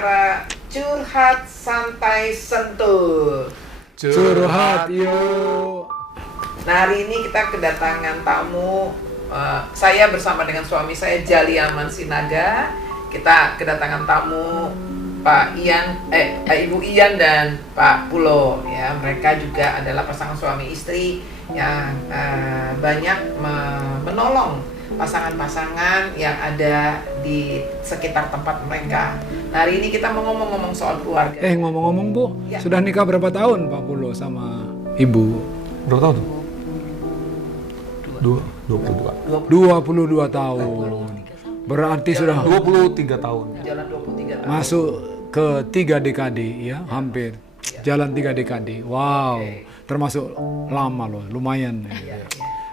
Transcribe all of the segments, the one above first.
acara Curhat Santai Sentuh. Curhat yuk. Nah, hari ini kita kedatangan tamu. Saya bersama dengan suami saya Jaliaman Sinaga. Kita kedatangan tamu Pak Ian, Ibu Ian dan Pak Pulo. Ya, mereka juga adalah pasangan suami istri yang banyak menolong pasangan-pasangan yang ada di sekitar tempat mereka. Nah, hari ini kita mau ngomong-ngomong soal keluarga. Ngomong-ngomong Bu, Ya. sudah nikah berapa tahun Pak Pulo sama Ibu? Berapa tahun tuh? 22. 22 tahun. Berarti sudah 23 tahun. Jalan 23 tahun. masuk ke 3 dekade ya, hampir. Jalan 3 dekade. Wow, termasuk lama loh, lumayan.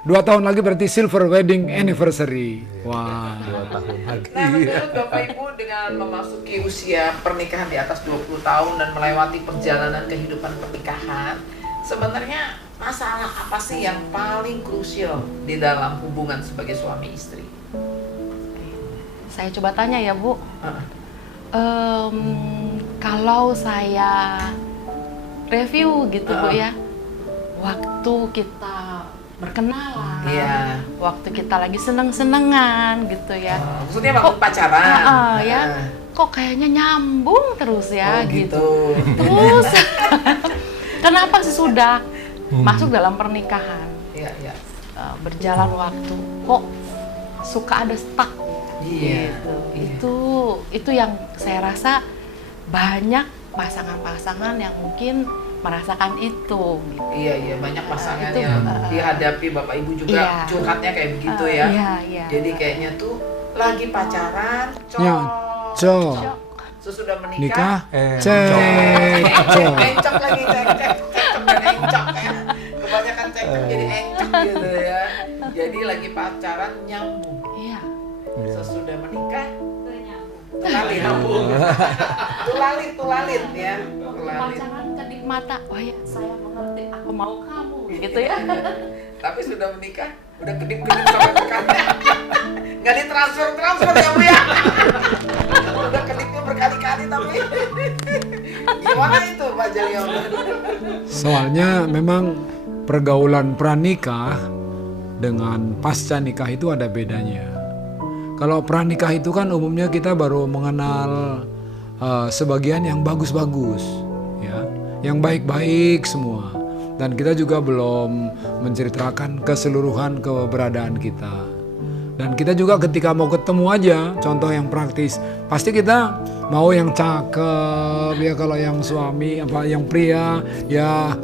2 tahun lagi berarti silver wedding anniversary. Wah. 2 tahun lagi. Nah, menurut Bapak Ibu dengan memasuki usia pernikahan di atas 20 tahun dan melewati perjalanan kehidupan pernikahan, sebenarnya masalah apa sih yang paling krusial di dalam hubungan sebagai suami istri? Saya coba tanya ya Bu, Uh, kalau saya review gitu Bu ya, waktu kita berkenalan, Iya. waktu kita lagi seneng-senengan gitu ya, Maksudnya waktu pacaran? ya, kok kayaknya nyambung terus ya Oh, gitu. Terus kenapa sesudah masuk dalam pernikahan, Iya, iya. berjalan waktu, kok suka ada stuck? Iya. Gitu. Itu yang saya rasa banyak pasangan-pasangan yang mungkin merasakan itu gitu. Iya, banyak pasangan Itu, yang dihadapi Bapak Ibu juga iya. curhatnya kayak begitu ya. Iya. Jadi kayaknya tuh lagi pacaran, Cok. sesudah menikah, Nikah, Cok. cek. encok lagi, cek dan encok ya. Kebanyakan cek jadi encok gitu ya. Jadi lagi pacaran nyambung. Iya. Sesudah menikah tulalit nyambung. Tulalit ya. Tulalit. Pacaran kedip mata, oh ya saya mengerti, aku mau kamu gitu ya. Tapi sudah menikah, udah kedip-kedip sampai berkali. Nggak ditransfer ya Bu ya. Udah kedipnya berkali-kali tapi. Gimana itu Pak Jalion? Soalnya memang pergaulan pranikah dengan pasca nikah itu ada bedanya. Kalau pranikah itu kan umumnya kita baru mengenal sebagian yang bagus-bagus, ya, yang baik-baik semua, dan kita juga belum menceritakan keseluruhan keberadaan kita. Dan kita juga ketika mau ketemu aja, contoh yang praktis, pasti kita mau yang cakep ya, kalau yang suami yang pria ya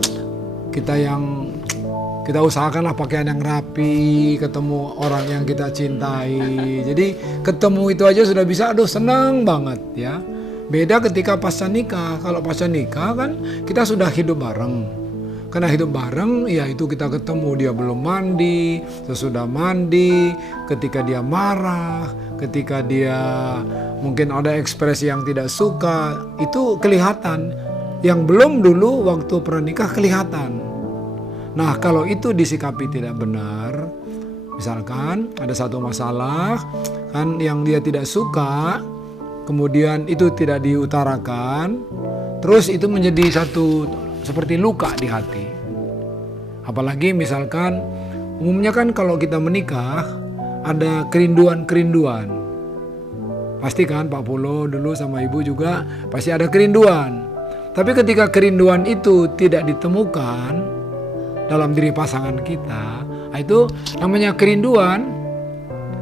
kita usahakanlah pakaian yang rapi, ketemu orang yang kita cintai. Jadi ketemu itu aja sudah bisa, aduh senang banget ya. Beda ketika pasca nikah. Kalau pasca nikah kan kita sudah hidup bareng. Karena hidup bareng, ya itu kita ketemu, dia belum mandi, sesudah mandi, ketika dia marah, ketika dia mungkin ada ekspresi yang tidak suka, itu kelihatan. Yang belum dulu waktu pernikah kelihatan. Nah, kalau itu disikapi tidak benar, misalkan ada satu masalah kan yang dia tidak suka, kemudian itu tidak diutarakan, terus itu menjadi satu seperti luka di hati. Apalagi misalkan umumnya kan kalau kita menikah ada kerinduan-kerinduan. Pasti kan Pak Pulo dulu sama Ibu juga pasti ada kerinduan. Tapi ketika kerinduan itu tidak ditemukan dalam diri pasangan kita, itu namanya kerinduan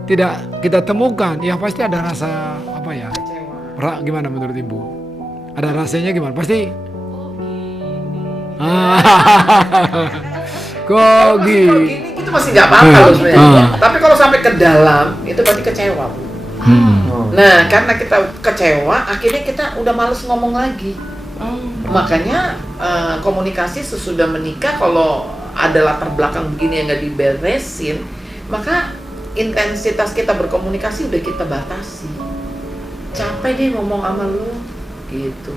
tidak kita temukan, ya pasti ada rasa apa ya? Gimana menurut Ibu? Ada rasanya gimana? Pasti kok gini itu masih nggak apa-apa loh sebenarnya. Tapi kalau sampai ke dalam itu berarti kecewa Bu. Nah, karena kita kecewa, akhirnya kita udah males ngomong lagi. Makanya komunikasi sesudah menikah kalau ada latar belakang begini yang nggak diberesin, maka intensitas kita berkomunikasi udah kita batasi. Capek deh ngomong sama lu, gitu.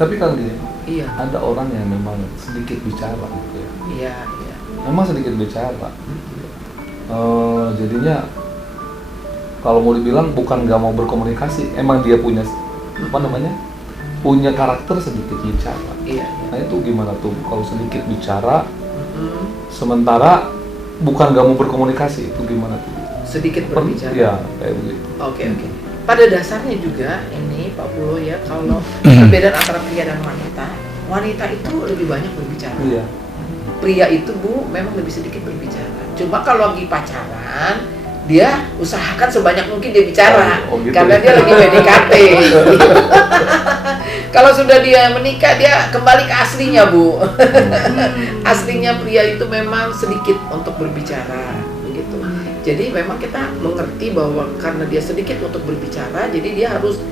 Tapi kan gini, Iya. ada orang yang memang sedikit bicara gitu ya. Iya. Memang sedikit bicara. Jadinya kalau mau dibilang bukan nggak mau berkomunikasi, emang dia punya apa namanya, punya karakter sedikit bicara. Iya. Nah itu gimana tuh kalau sedikit bicara, sementara bukan gak mau berkomunikasi, itu gimana tuh? Sedikit berbicara. Iya, kayak begitu. Oke. Pada dasarnya juga ini Pak Pulo ya, kalau perbedaan antara pria dan wanita itu lebih banyak berbicara. Iya. Pria itu Bu memang lebih sedikit berbicara. Cuma kalau lagi pacaran, dia usahakan sebanyak mungkin dia bicara, Oh, gitu karena ya. dia lagi PDKT. Kalau sudah dia menikah, dia kembali ke aslinya Bu. Aslinya pria itu memang sedikit untuk berbicara, begitu. Jadi memang kita mengerti bahwa karena dia sedikit untuk berbicara, jadi dia harus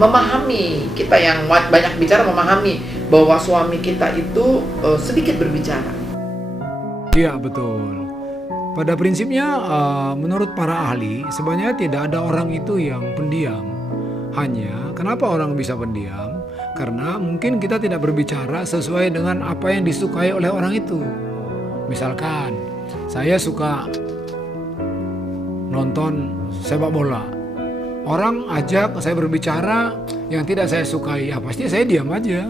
memahami, kita yang banyak bicara memahami bahwa suami kita itu sedikit berbicara. Iya, betul. Pada prinsipnya menurut para ahli sebenarnya tidak ada orang itu yang pendiam. Hanya kenapa orang bisa pendiam? Karena mungkin kita tidak berbicara sesuai dengan apa yang disukai oleh orang itu. Misalkan saya suka nonton sepak bola. Orang ajak saya berbicara yang tidak saya sukai, ya pasti saya diam aja.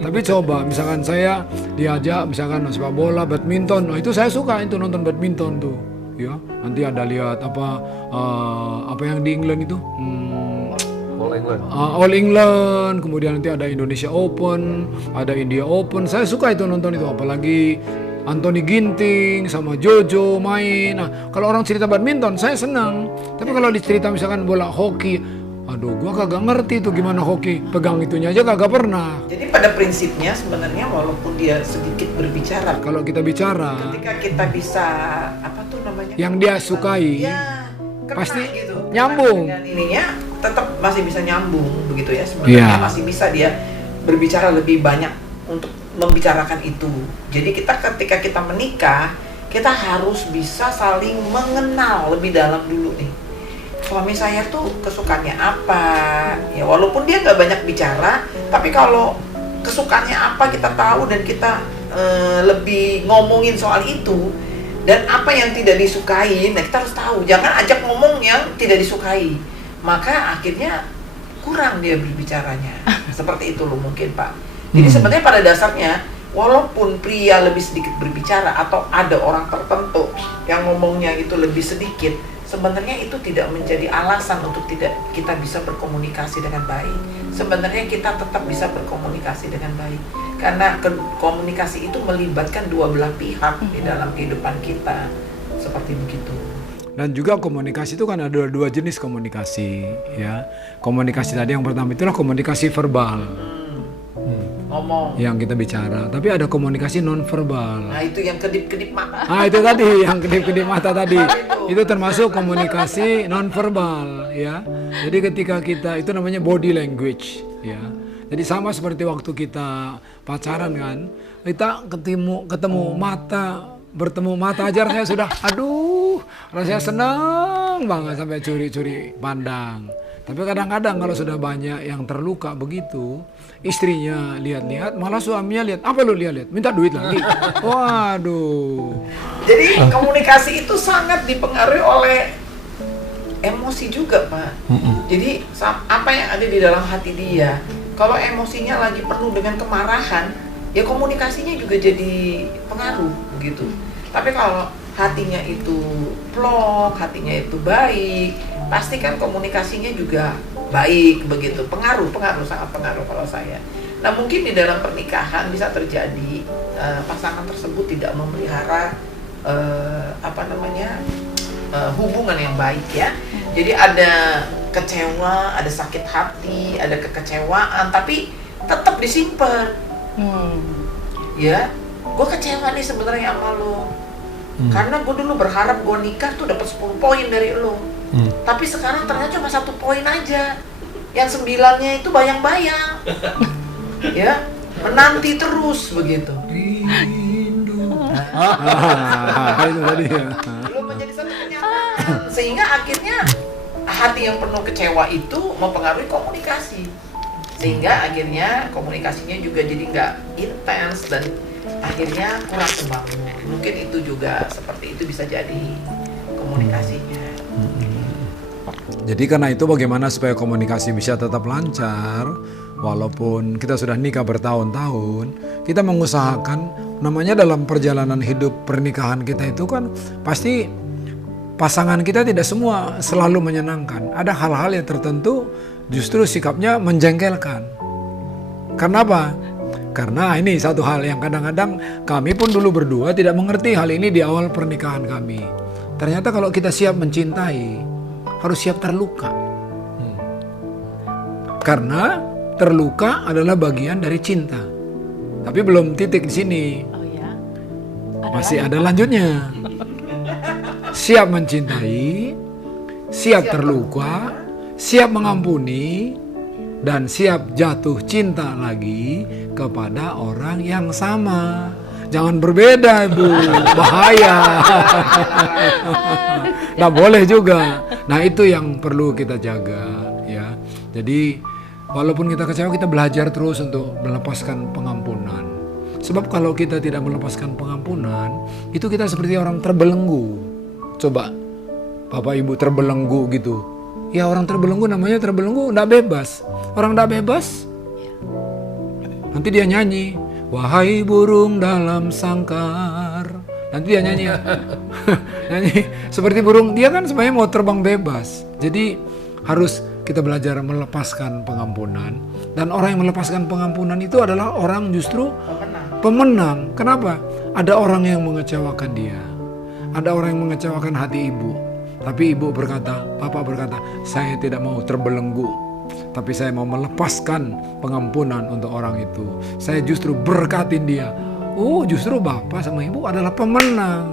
Tapi coba misalkan saya diajak misalkan sepak bola, badminton, itu saya suka itu nonton badminton tuh, ya. Nanti ada lihat apa yang di England itu, All England. All England, kemudian nanti ada Indonesia Open, ada India Open. Saya suka itu nonton itu, apalagi Anthony Ginting sama Jojo main. Nah, kalau orang cerita badminton saya senang. Tapi kalau dicerita misalkan bola hoki, aduh gua kagak ngerti tuh gimana hoki. Pegang itunya aja kagak pernah. Jadi pada prinsipnya sebenarnya walaupun dia sedikit berbicara, Kalau kita bicara ketika kita bisa apa tuh namanya? yang dia sukai, Ya, kena pasti gitu. nyambung. Dengan ininya tetap masih bisa nyambung begitu ya. Sebenarnya Iya. masih bisa dia berbicara lebih banyak untuk membicarakan itu. Jadi ketika kita menikah, kita harus bisa saling mengenal lebih dalam dulu nih. Suami saya tuh kesukaannya apa? Ya walaupun dia nggak banyak bicara, tapi kalau kesukaannya apa kita tahu dan kita lebih ngomongin soal itu. Dan apa yang tidak disukai, nah kita harus tahu. Jangan ajak ngomong yang tidak disukai. Maka akhirnya kurang dia berbicaranya. Seperti itu loh mungkin Pak. Jadi sebenarnya pada dasarnya walaupun pria lebih sedikit berbicara atau ada orang tertentu yang ngomongnya itu lebih sedikit, sebenarnya itu tidak menjadi alasan untuk tidak kita bisa berkomunikasi dengan baik. Sebenarnya kita tetap bisa berkomunikasi dengan baik karena komunikasi itu melibatkan dua belah pihak di dalam kehidupan kita, seperti begitu. Dan juga komunikasi itu kan ada dua jenis komunikasi, ya. Komunikasi tadi yang pertama itulah komunikasi verbal. Ngomong. Yang kita bicara, tapi ada komunikasi non verbal. Nah itu yang kedip-kedip mata. Itu tadi yang kedip-kedip mata tadi. Itu termasuk komunikasi non verbal, ya. Jadi ketika kita itu namanya body language, ya. Jadi sama seperti waktu kita pacaran kan, kita ketemu mata, bertemu mata aja rasanya sudah aduh, rasanya senang banget sampai curi-curi pandang. Tapi kadang-kadang kalau sudah banyak yang terluka begitu, istrinya lihat-lihat, malah suaminya lihat, apa lu lihat-lihat? Minta duit lagi. Waduh. Jadi komunikasi itu sangat dipengaruhi oleh emosi juga Pak. Jadi apa yang ada di dalam hati dia. Kalau emosinya lagi penuh dengan kemarahan, ya komunikasinya juga jadi pengaruh begitu. Tapi kalau hatinya itu plong, hatinya itu baik, pasti kan komunikasinya juga baik begitu. Pengaruh sangat pengaruh kalau saya. Nah mungkin di dalam pernikahan bisa terjadi pasangan tersebut tidak memelihara hubungan yang baik ya. Jadi ada kecewa, ada sakit hati, ada kekecewaan, tapi tetap disimpan. Ya, gue kecewa nih sebenarnya sama lo. Karena gue dulu berharap gue nikah tuh dapat 10 poin dari lo. Tapi sekarang ternyata cuma 1 poin aja. Yang 9-nya itu bayang-bayang. Ya, menanti terus begitu. Itu tadi ya. Belum menjadi satu kenyataan. Sehingga akhirnya hati yang penuh kecewa itu mempengaruhi komunikasi. Sehingga akhirnya komunikasinya juga jadi nggak intens dan akhirnya kurang membangun. Mungkin itu juga seperti itu bisa jadi komunikasinya. Jadi karena itu bagaimana supaya komunikasi bisa tetap lancar, walaupun kita sudah nikah bertahun-tahun, kita mengusahakan, namanya dalam perjalanan hidup pernikahan kita itu kan pasti pasangan kita tidak semua selalu menyenangkan. Ada hal-hal yang tertentu justru sikapnya menjengkelkan. Karena apa? Karena ini satu hal yang kadang-kadang kami pun dulu berdua tidak mengerti hal ini di awal pernikahan kami. Ternyata kalau kita siap mencintai, harus siap terluka. Karena terluka adalah bagian dari cinta. Tapi belum titik di sini. Oh ya. Masih ada lanjutnya. Siap mencintai, siap terluka, siap mengampuni, dan siap jatuh cinta lagi kepada orang yang sama. Jangan berbeda, Bu. Bahaya. Nggak boleh juga. Nah, itu yang perlu kita jaga, ya. Jadi, walaupun kita kecewa, kita belajar terus untuk melepaskan pengampunan. Sebab kalau kita tidak melepaskan pengampunan, itu kita seperti orang terbelenggu. Coba, Bapak Ibu terbelenggu gitu. Ya, orang terbelenggu namanya terbelenggu, nggak bebas. Orang nggak bebas, nanti dia nyanyi, wahai burung dalam sangkar. Nanti dia nyanyi, nyanyi seperti burung. Dia kan sebenarnya mau terbang bebas. Jadi harus kita belajar melepaskan pengampunan. Dan orang yang melepaskan pengampunan itu adalah orang justru pemenang. Kenapa? Ada orang yang mengecewakan dia. Ada orang yang mengecewakan hati ibu. Tapi ibu berkata, Bapak berkata, saya tidak mau terbelenggu. Tapi saya mau melepaskan pengampunan untuk orang itu. Saya justru berkatin dia. Oh, justru Bapak sama Ibu adalah pemenang.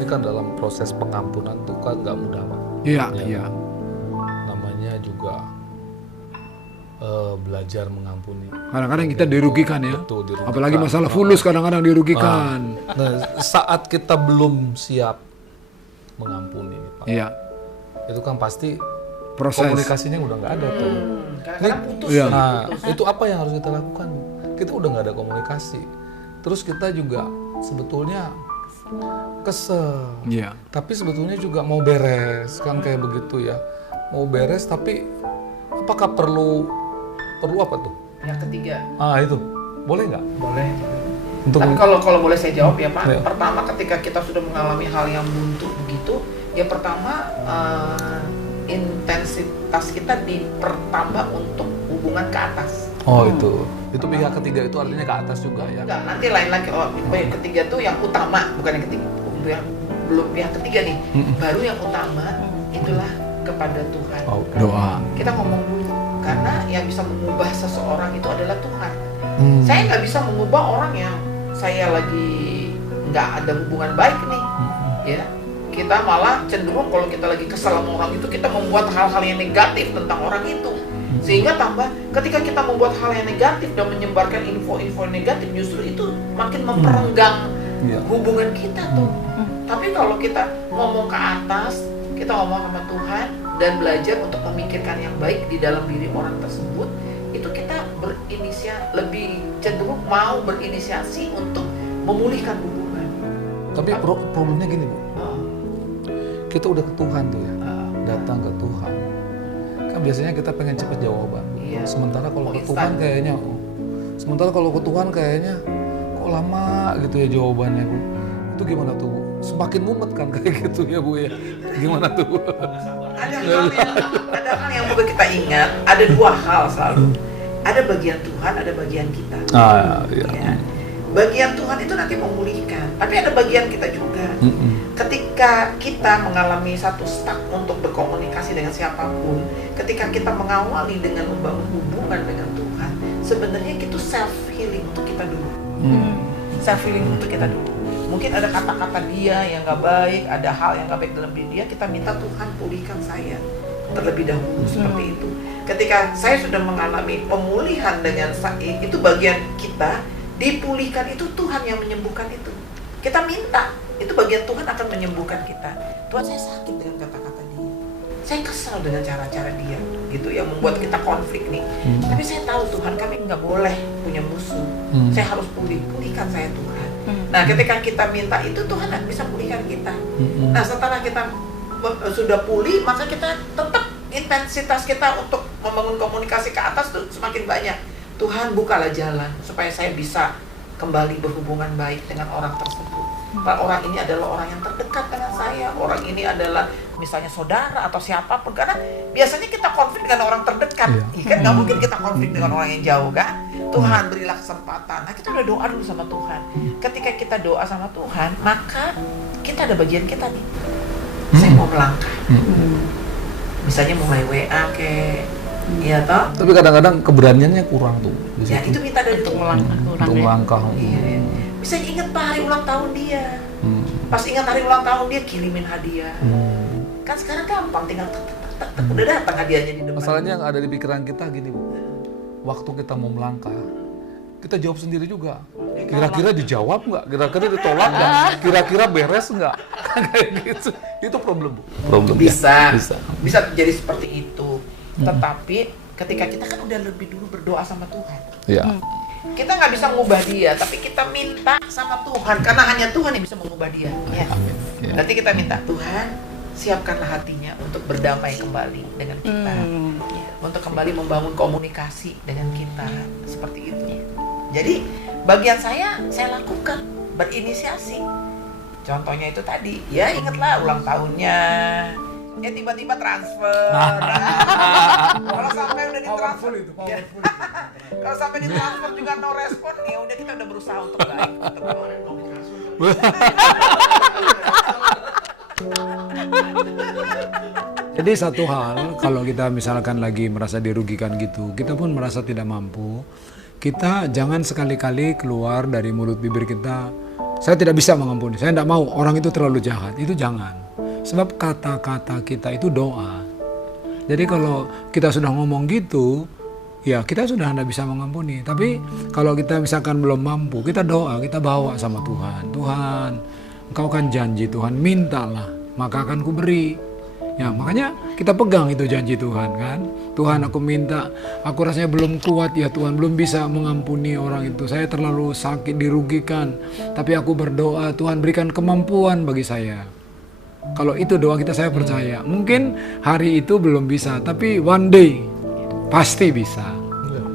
Ini kan dalam proses pengampunan tuh kan gak mudah, Pak. Iya, Ya. iya. Namanya juga belajar mengampuni. Kadang-kadang kita dirugikan ya. Betul, dirugikan. Apalagi masalah fulus kadang-kadang dirugikan. Nah, saat kita belum siap mengampuni, Pak, Iya, itu kan pasti proses. komunikasinya udah nggak ada tuh. Kadang-kadang putus. Iya. Nah, itu apa yang harus kita lakukan? Kita udah nggak ada komunikasi. Terus kita juga sebetulnya kesel. Iya. Tapi sebetulnya juga mau beres, kan kayak begitu ya. Mau beres tapi apakah perlu apa tuh? Yang ketiga, Itu boleh nggak? boleh. Untuk Tapi kalau boleh saya jawab ya Pak, Ya. pertama ketika kita sudah mengalami hal yang buntu begitu, ya pertama intensitas kita dipertambah untuk hubungan ke atas. itu pihak ketiga itu artinya ke atas juga ya. Enggak, nanti lain lagi. Pihak ketiga tuh yang utama, bukan yang ketiga. Belum pihak ketiga nih. Baru yang utama itulah kepada Tuhan. Doa. Kita ngomong dulu, karena yang bisa mengubah seseorang itu adalah Tuhan. Saya nggak bisa mengubah orang yang saya lagi nggak ada hubungan baik nih, ya. Kita malah cenderung kalau kita lagi kesal sama orang itu, kita membuat hal-hal yang negatif tentang orang itu. Sehingga tambah ketika kita membuat hal yang negatif dan menyebarkan info-info negatif, justru itu makin memperenggang hubungan kita tuh. Tapi kalau kita ngomong ke atas, kita ngomong sama Tuhan dan belajar untuk memikirkan yang baik di dalam diri orang tersebut, itu kita lebih cenderung mau berinisiasi untuk memulihkan hubungan. Tapi problemnya gini, Bu. Kita udah ke Tuhan tuh ya. Datang ke Tuhan. Kan biasanya kita pengen cepet jawaban. Iya. Sementara kalau ke Instan. Tuhan kayaknya kok lama gitu ya jawabannya, Bu. Itu gimana tuh, Bu? Semakin mumet kan kayak gitu ya, Bu ya. Gimana tuh? Ada hal yang perlu kita ingat, ada dua hal selalu. Ada bagian Tuhan, ada bagian kita. Iya. Ya. Bagian Tuhan itu nanti memulihkan, tapi ada bagian kita juga. Ketika kita mengalami satu stuck untuk berkomunikasi dengan siapapun, ketika kita mengawali dengan membangun hubungan dengan Tuhan, sebenarnya itu self healing untuk kita dulu. Self healing untuk kita dulu. Mungkin ada kata-kata dia yang gak baik, ada hal yang gak baik dalam diri dia, kita minta Tuhan pulihkan saya terlebih dahulu, seperti itu. Ketika saya sudah mengalami pemulihan dengan itu bagian kita, dipulihkan itu Tuhan yang menyembuhkan itu. Kita minta, itu bagian Tuhan akan menyembuhkan kita. Tuhan, saya sakit dengan kata-kata dia. Saya kesal dengan cara-cara dia, gitu, yang membuat kita konflik nih. Tapi saya tahu Tuhan, kami nggak boleh punya musuh. Saya harus pulihkan saya Tuhan. Nah, ketika kita minta itu, Tuhan bisa pulihkan kita. Nah, setelah kita sudah pulih, maka kita tetap intensitas kita untuk membangun komunikasi ke atas tuh semakin banyak. Tuhan bukalah jalan supaya saya bisa kembali berhubungan baik dengan orang tersebut. Pak, orang ini adalah orang yang terdekat dengan saya. Orang ini adalah misalnya saudara atau siapapun. Karena biasanya kita konflik dengan orang terdekat. Iya kan nggak mungkin kita konflik dengan orang yang jauh kan. Tuhan berilah kesempatan. Nah kita udah doa dulu sama Tuhan. Ketika kita doa sama Tuhan, maka kita ada bagian kita nih. Saya mau melangkah. Misalnya mau main WA kayak, iya toh. Tapi kadang-kadang keberaniannya kurang tuh. Ya itu minta dari Tuhan. Untuk melangkah. Iya. Bisa ingat Pak hari ulang tahun dia. Pas ingat hari ulang tahun dia kirimin hadiah. Kan sekarang gampang tinggal tek, udah datang hadiahnya di depan. Masalahnya yang ada di pikiran kita gini, Bu. Waktu kita mau melangkah, kita jawab sendiri juga. Kira-kira dijawab nggak? Kira-kira ditolak nggak? Kira-kira beres nggak? Kayak gitu. Itu problem, Bu. Problem. Bisa terjadi seperti itu. Tetapi ketika kita kan udah lebih dulu berdoa sama Tuhan. Iya. Kita nggak bisa mengubah dia, tapi kita minta sama Tuhan karena hanya Tuhan yang bisa mengubah dia. Ya. Amin. Ya. Nanti kita minta Tuhan siapkanlah hatinya untuk berdamai kembali dengan kita, untuk kembali membangun komunikasi dengan kita seperti itu. Jadi bagian saya lakukan berinisiasi. Contohnya itu tadi, ya ingatlah ulang tahunnya. Ya tiba-tiba transfer. Kalau sampai udah ditransfer, kalau sampai ditransfer juga no respon, ya udah kita udah berusaha untuk baik, untuk komunikasi. Jadi satu hal, kalau kita misalkan lagi merasa dirugikan gitu, kita pun merasa tidak mampu, kita jangan sekali-kali keluar dari mulut bibir kita, saya tidak bisa mengampuni, saya tidak mau, orang itu terlalu jahat. Itu jangan. Sebab kata-kata kita itu doa. Jadi kalau kita sudah ngomong gitu, ya kita sudah tidak bisa mengampuni. Tapi kalau kita misalkan belum mampu, kita doa, kita bawa sama Tuhan. Tuhan, Engkau kan janji Tuhan, mintalah, maka akan kuberi. Ya makanya kita pegang itu janji Tuhan kan. Tuhan aku minta, aku rasanya belum kuat ya Tuhan, belum bisa mengampuni orang itu. Saya terlalu sakit, dirugikan. Tapi aku berdoa, Tuhan berikan kemampuan bagi saya. Kalau itu doa kita, saya percaya. Mungkin hari itu belum bisa, tapi one day pasti bisa.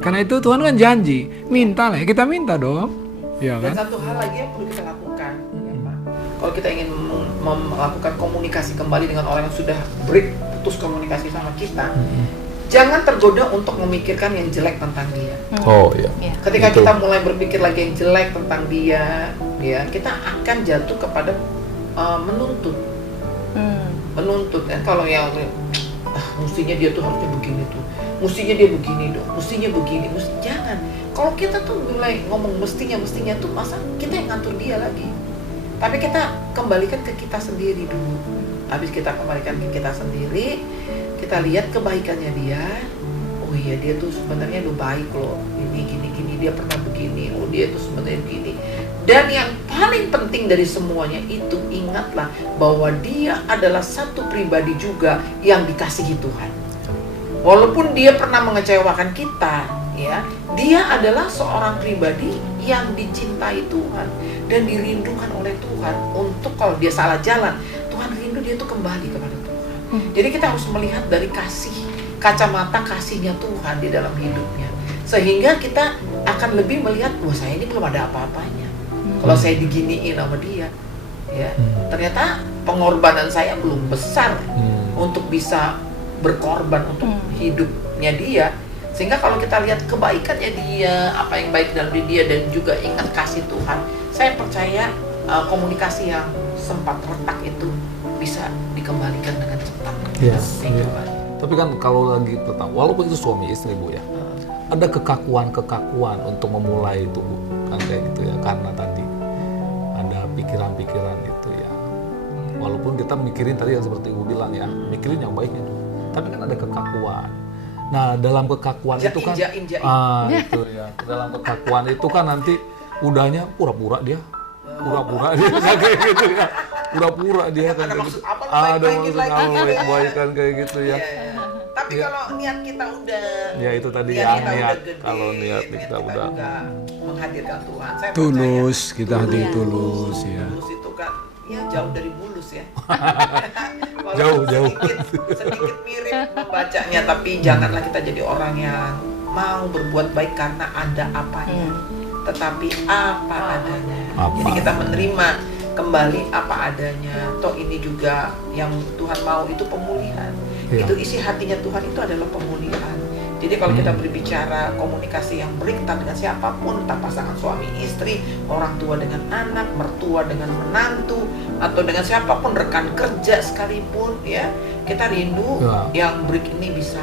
Karena itu Tuhan kan janji, minta lah, kita minta dong. Ya Dan kan? satu hal lagi yang perlu kita lakukan, ya, Pak. Kalau kita ingin melakukan komunikasi kembali dengan orang yang sudah putus komunikasi sama kita, jangan tergoda untuk memikirkan yang jelek tentang dia. Oh iya. Ketika Betul. kita mulai berpikir lagi yang jelek tentang dia, ya kita akan jatuh kepada menuntut kan. Kalau yang mestinya dia tuh harusnya begini tuh, mestinya dia begini dong, mestinya begini, jangan. Kalau kita tuh mulai ngomong mestinya tuh masa kita yang ngatur dia lagi. Tapi kita kembalikan ke kita sendiri dulu. Habis kita kembalikan ke kita sendiri, kita lihat kebaikannya dia. Oh iya, dia tuh sebenarnya udah baik loh. Ini gini dia pernah begini. Oh dia tuh sebenarnya begini. Dan yang paling penting dari semuanya itu, ingatlah bahwa dia adalah satu pribadi juga yang dikasihi Tuhan. Walaupun dia pernah mengecewakan kita, ya, dia adalah seorang pribadi yang dicintai Tuhan dan dirindukan oleh Tuhan. Untuk kalau dia salah jalan, Tuhan rindu dia tuh kembali kepada Tuhan. Jadi kita harus melihat dari kacamata kasihnya Tuhan di dalam hidupnya, sehingga kita akan lebih melihat, wah saya ini belum ada apa-apanya. Kalau saya diginiin sama dia, ya ternyata pengorbanan saya belum besar untuk bisa berkorban untuk hidupnya dia. Sehingga kalau kita lihat kebaikannya dia, apa yang baik dalam diri dia, dan juga ingat kasih Tuhan, saya percaya komunikasi yang sempat retak itu bisa dikembalikan dengan cepat. Yes, iya. Tapi kan kalau lagi pertama, walaupun itu suami istri Bu ya, ada kekakuan untuk memulai itu Bu, kan kayak gitu ya, karena tadi ada pikiran-pikiran itu ya. Walaupun kita mikirin tadi yang seperti Ibu bilang ya, mikirin yang baiknya dulu. Tapi kan ada kekakuan. Nah, dalam kekakuan itu kan itu ya. Dalam kekakuan itu kan nanti udahnya pura-pura dia kayak gitu ya. Pura-pura dia kan kayak gitu. Ada maksud baik-baikan kayak gitu ya. Tapi kalau niat kita udah, ya itu tadi niat kalau niat kita udah juga menghadirkan Tuhan. Saya Tulus, percaya, kita hati tulus ya. Tulus itu kan Ya jauh dari mulus ya. Jauh. Sedikit mirip membacanya, tapi janganlah kita jadi orang yang mau berbuat baik karena ada apanya, tetapi apa adanya. Jadi kita menerima kembali apa adanya. Toh ini juga yang Tuhan mau itu pemulihan. Ya. Itu isi hatinya Tuhan itu adalah pemulihan. Jadi kalau kita berbicara komunikasi yang berikan dengan siapapun, entah pasangan suami istri, orang tua dengan anak, mertua dengan menantu, atau dengan siapapun rekan kerja sekalipun, ya kita rindu yang break ini bisa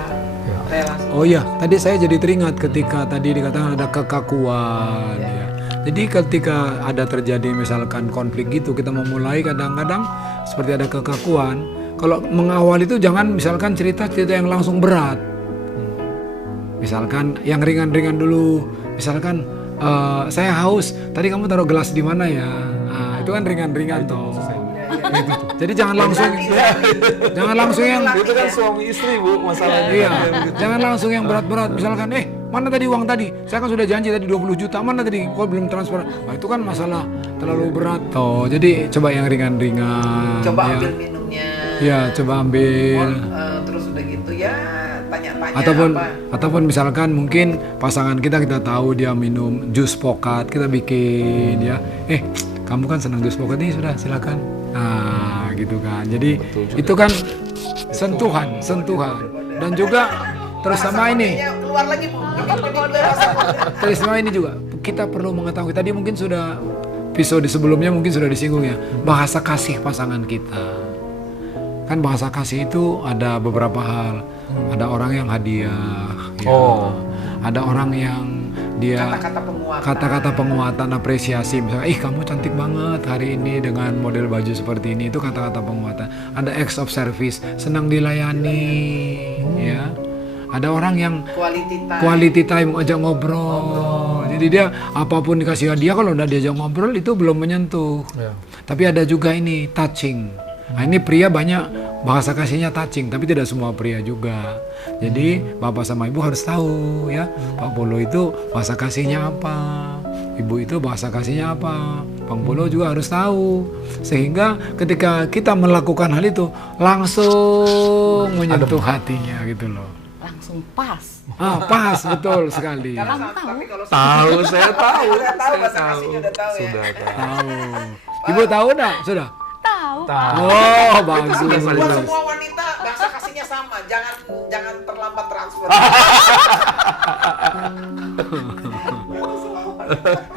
relasi. Oh iya, tadi saya jadi teringat ketika tadi dikatakan ada kekakuan ya. Jadi ketika ada terjadi misalkan konflik gitu, kita memulai kadang-kadang seperti ada kekakuan. Kalau mengawal itu jangan misalkan cerita-cerita yang langsung berat. Misalkan yang ringan-ringan dulu. Misalkan saya haus. Tadi kamu taruh gelas di mana ya? Nah, itu kan ringan-ringan toh. Jadi jangan langsung yang Itu kan suami istri Bu masalahnya. iya. Jangan langsung yang berat-berat. Misalkan mana tadi uang tadi? Saya kan sudah janji tadi 20 juta. Mana tadi? Kok belum transfer? Nah, itu kan masalah terlalu berat toh. Jadi coba yang ringan-ringan. Coba ya. ambil minumnya. Ya, coba ambil. Terus udah gitu ya tanya-tanya ataupun misalkan mungkin pasangan kita tahu dia minum jus pokat, kita bikin ya. Kamu kan senang jus pokat nih, sudah silakan. Nah, gitu kan. Jadi itu kan sentuhan dan juga terus sama ini. Keluar lagi Bu. Terus sama ini juga kita perlu mengetahui. Tadi mungkin sudah episode sebelumnya mungkin sudah disinggung ya, bahasa kasih pasangan kita. Kan bahasa kasih itu ada beberapa hal. Ada orang yang hadiah, ya. Ada orang yang dia kata-kata penguatan, apresiasi, misalnya, kamu cantik banget hari ini dengan model baju seperti ini, itu kata-kata penguatan. Ada acts of service, senang dilayani, ya. Ada orang yang quality time ajak ngobrol. Jadi dia apapun dikasih hadiah, kalau udah diajak ngobrol itu belum menyentuh. Tapi ada juga ini touching. Nah, ini pria banyak bahasa kasihnya touching, tapi tidak semua pria juga. Jadi bapak sama ibu harus tahu ya, Pak Polo itu bahasa kasihnya apa, ibu itu bahasa kasihnya apa, Bang Polo juga harus tahu. Sehingga ketika kita melakukan hal itu langsung menyentuh hatinya gitu loh. Langsung pas. Pas, betul sekali. Tahu, saya tahu. Bahasa kasihnya udah tahu ya. Sudah Tahu. Ibu tahu enggak? Sudah? Tahu. Oh, bagus. Buat semua wanita bahasa kasihnya sama, jangan terlambat transfer.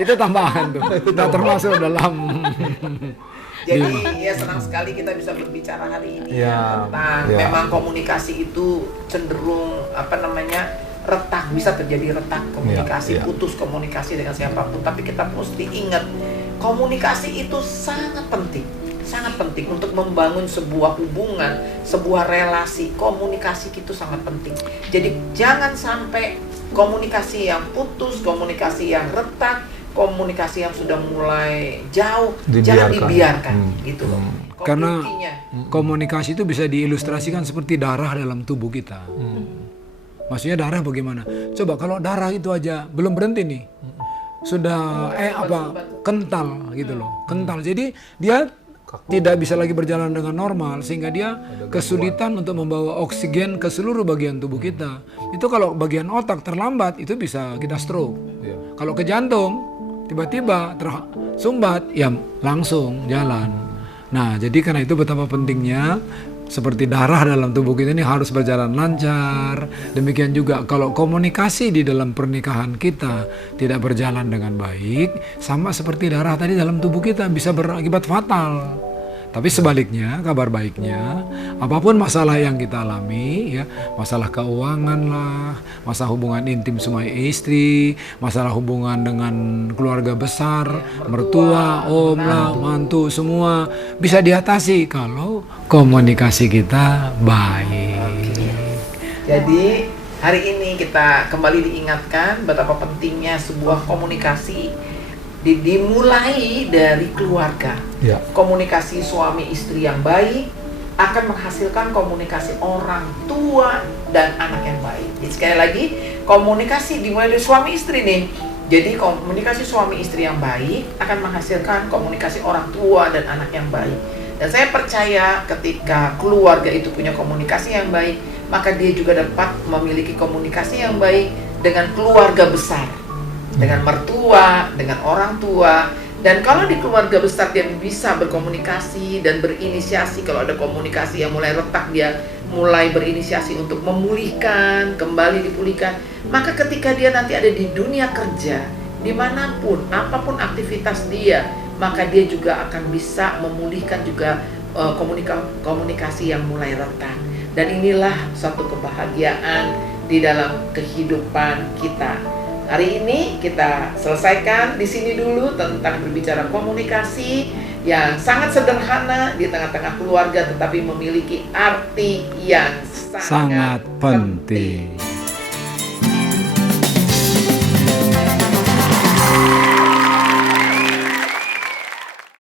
Itu tambahan tuh, udah termasuk dalam. Jadi ya senang sekali kita bisa berbicara hari ini tentang memang komunikasi itu cenderung retak, bisa terjadi retak komunikasi, putus komunikasi dengan siapapun. Tapi kita mesti ingat komunikasi itu sangat penting untuk membangun sebuah hubungan, sebuah relasi. Komunikasi itu sangat penting. Jadi jangan sampai komunikasi yang putus, komunikasi yang retak, komunikasi yang sudah mulai jauh, jangan dibiarkan gitu loh. Karena komunikasi itu bisa diilustrasikan seperti darah dalam tubuh kita. Maksudnya darah bagaimana? Coba kalau darah itu aja belum berhenti nih, sudah kental gitu loh, kental. Jadi dia tidak bisa lagi berjalan dengan normal, sehingga dia kesulitan untuk membawa oksigen ke seluruh bagian tubuh kita. Itu kalau bagian otak terlambat, itu bisa kita stroke. Kalau ke jantung tiba-tiba tersumbat, ya langsung jalan. Nah, jadi karena itu betapa pentingnya seperti darah dalam tubuh kita ini harus berjalan lancar. Demikian juga kalau komunikasi di dalam pernikahan kita tidak berjalan dengan baik, sama seperti darah tadi dalam tubuh kita bisa berakibat fatal. Tapi sebaliknya, kabar baiknya, apapun masalah yang kita alami, ya, masalah keuangan lah, masalah hubungan intim suami istri, masalah hubungan dengan keluarga besar, mertua, om lah, mantu, semua bisa diatasi kalau komunikasi kita baik. Jadi hari ini kita kembali diingatkan betapa pentingnya sebuah komunikasi dimulai dari keluarga. Komunikasi suami istri yang baik akan menghasilkan komunikasi orang tua dan anak yang baik. Jadi sekali lagi, komunikasi dimulai dari suami istri nih. Jadi komunikasi suami istri yang baik akan menghasilkan komunikasi orang tua dan anak yang baik. Dan saya percaya ketika keluarga itu punya komunikasi yang baik, maka dia juga dapat memiliki komunikasi yang baik dengan keluarga besar, dengan mertua, dengan orang tua. Dan kalau di keluarga besar dia bisa berkomunikasi dan berinisiasi, kalau ada komunikasi yang mulai retak, dia mulai berinisiasi untuk memulihkan, kembali dipulihkan. Maka ketika dia nanti ada di dunia kerja, dimanapun, apapun aktivitas dia, maka dia juga akan bisa memulihkan juga komunikasi yang mulai retak. Dan inilah suatu kebahagiaan di dalam kehidupan kita. Hari ini kita selesaikan di sini dulu tentang berbicara komunikasi yang sangat sederhana di tengah-tengah keluarga, tetapi memiliki arti yang Sangat penting.